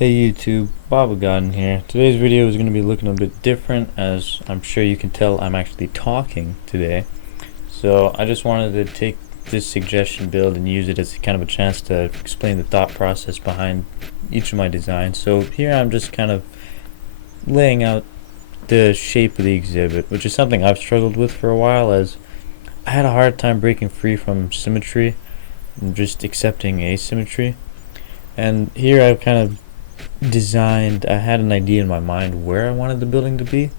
Hey YouTube, Bobagon here. Today's video is going to be looking a bit different, as I'm sure you can tell I'm actually talking today. So I just wanted to take this suggestion build and use it as kind of a chance to explain the thought process behind each of my designs. So here I'm just kind of laying out the shape of the exhibit, which is something I've struggled with for a while, as I had a hard time breaking free from symmetry and just accepting asymmetry. And here I've kind of I had an idea in my mind where I wanted the building to be,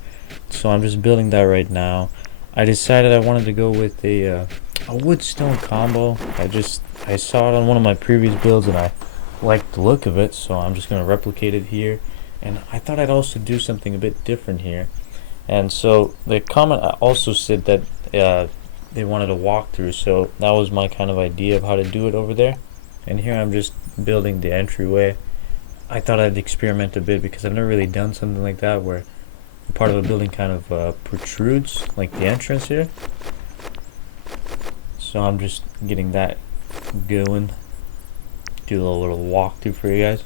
so I'm just building that right now. I decided I wanted to go with a wood stone combo. I saw it on one of my previous builds and I liked the look of it, so I'm just going to replicate it here. And I thought I'd also do something a bit different here. And so the comment also said that they wanted a walkthrough, so that was my kind of idea of how to do it over there. And here I'm just building the entryway. I thought I'd experiment a bit because I've never really done something like that where part of a building kind of protrudes, like the entrance here. So I'm just getting that going. Do a little walkthrough for you guys.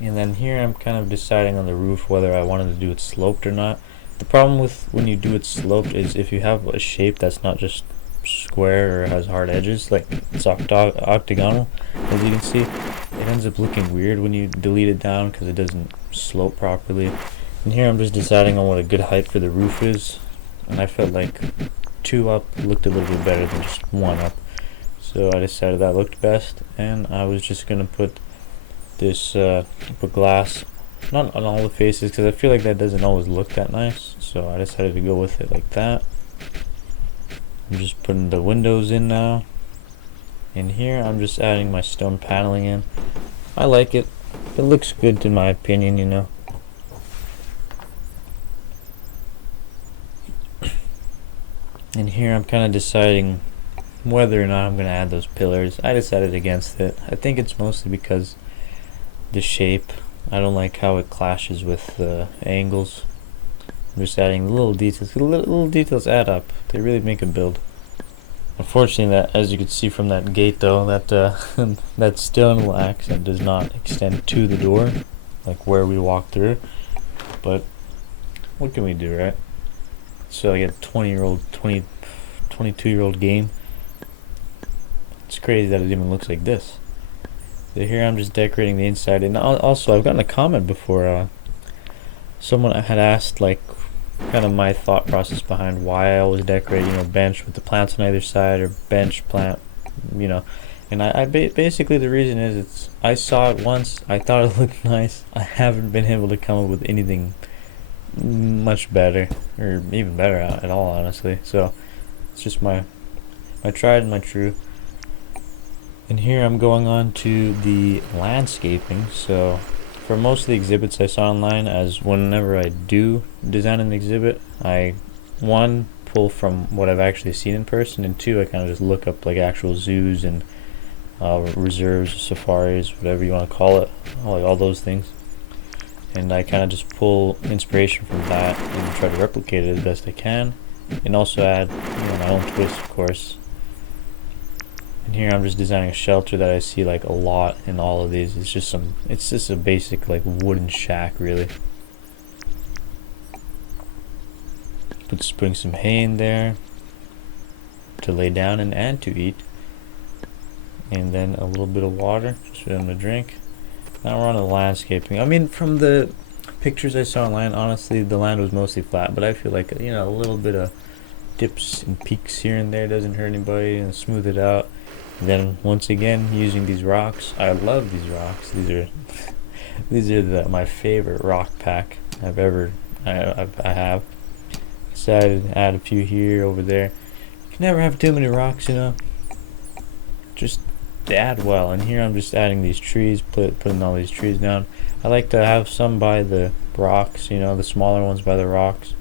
And then here I'm kind of deciding on the roof whether I wanted to do it sloped or not. The problem with when you do it sloped is if you have a shape that's not just square or has hard edges, like it's octagonal, as you can see, it ends up looking weird when you delete it down because it doesn't slope properly. And here I'm just deciding on what a good height for the roof is, and I felt like 2 up looked a little bit better than just 1 up, so I decided that looked best. And I was just gonna put this put glass not on all the faces because I feel like that doesn't always look that nice, so I decided to go with it like that. I'm just putting the windows in now. And here I'm just adding my stone paneling in. I like it. It looks good in my opinion, you know. And here I'm kind of deciding whether or not I'm going to add those pillars. I decided against it. I think it's mostly because the shape. I don't like how it clashes with the angles. I'm just adding little details. Little details add up. They really make a build. Unfortunately, that, as you can see from that gate though, that that stone accent does not extend to the door, like where we walk through. But what can we do, right? So I get 22-year-old game. It's crazy that it even looks like this. So here I'm just decorating the inside, and also I've gotten a comment before. Someone had asked like kind of my thought process behind why I always decorate, bench with the plants on either side or bench plant, and basically the reason is I saw it once, I thought it looked nice. I haven't been able to come up with anything much better or even better at all, honestly. So it's just my tried and my true. And here I'm going on to the landscaping. So for most of the exhibits I saw online, as whenever I do design an exhibit, I, 1, pull from what I've actually seen in person, and 2, I kind of just look up like actual zoos and reserves, safaris, whatever you want to call it, like all those things. And I kind of just pull inspiration from that and try to replicate it as best I can, and also add my own twist, of course. And here I'm just designing a shelter that I see like a lot in all of these. It's just a basic like wooden shack, really. Putting some hay in there to lay down and to eat. And then a little bit of water just for them to drink. Now we're on the landscaping. I mean, from the pictures I saw online, honestly the land was mostly flat, but I feel like a little bit of dips and peaks here and there doesn't hurt anybody, and smooth it out. Then once again using these rocks. I love these rocks. These are my favorite rock pack I have. Decided to add a few here, over there. You can never have too many rocks, just they add well. And here I'm just adding these trees, putting all these trees down. I like to have some by the rocks, the smaller ones by the rocks,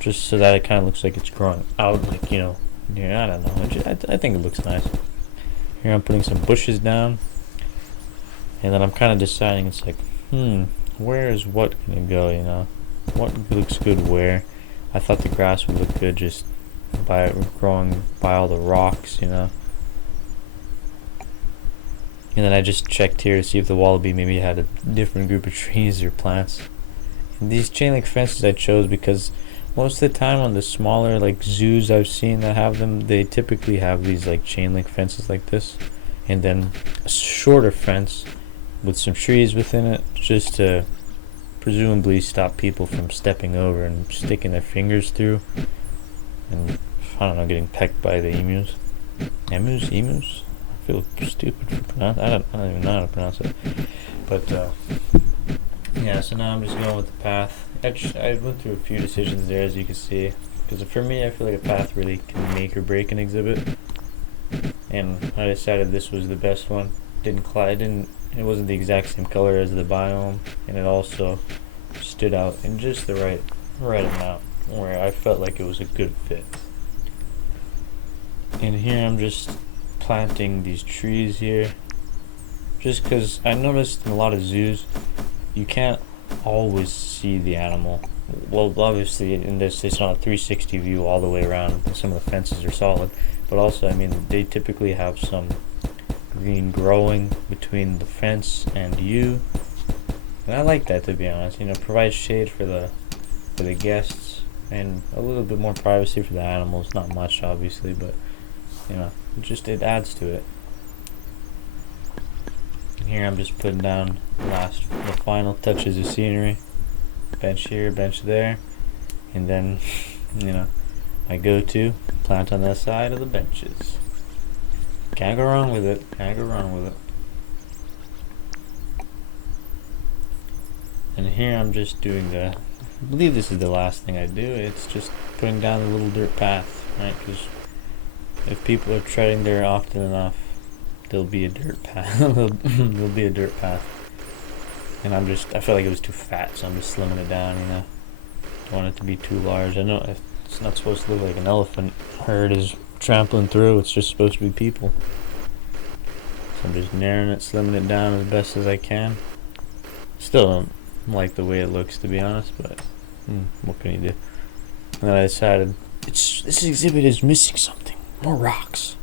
just so that it kind of looks like it's growing out, like I don't know. I think it looks nice. Here I'm putting some bushes down, and then I'm kind of deciding. It's like, where is what gonna go? What looks good where? I thought the grass would look good just by growing by all the rocks. And then I just checked here to see if the Wallaby maybe had a different group of trees or plants. And these chain link fences I chose because most of the time on the smaller like zoos I've seen that have them, they typically have these like chain link fences like this, and then a shorter fence with some trees within it, just to presumably stop people from stepping over and sticking their fingers through, and I don't know, getting pecked by the emus. Emus. I feel stupid for pronouncing. I don't even know how to pronounce it. But yeah, so now I'm just going with the path. I went through a few decisions there, as you can see, because for me, I feel like a path really can make or break an exhibit, and I decided this was the best one. It wasn't the exact same color as the biome, and it also stood out in just the right amount where I felt like it was a good fit. And here I'm just planting these trees here, just because I noticed in a lot of zoos you can't always see the animal. Well, obviously in this it's not a 360 view all the way around, and some of the fences are solid, but also, I mean, they typically have some green growing between the fence and you, and I like that, to be honest. You know, provides shade for the guests and a little bit more privacy for the animals. Not much, obviously, but you know, it adds to it. And here I'm just putting down the final touches of scenery. Bench here, bench there, and then you know, I go to plant on the side of the benches. Can't go wrong with it. And here I'm just doing I believe this is the last thing I do. It's just putting down a little dirt path, right? Because if people are treading there often enough, there'll be a dirt path. there'll be a dirt path. And I felt like it was too fat, so I'm just slimming it down, you know. Don't want it to be too large. I know it's not supposed to look like an elephant herd is trampling through. It's just supposed to be people. So I'm just narrowing it, slimming it down as best as I can. Still don't like the way it looks, to be honest, but what can you do? And then I decided, this exhibit is missing something. More rocks.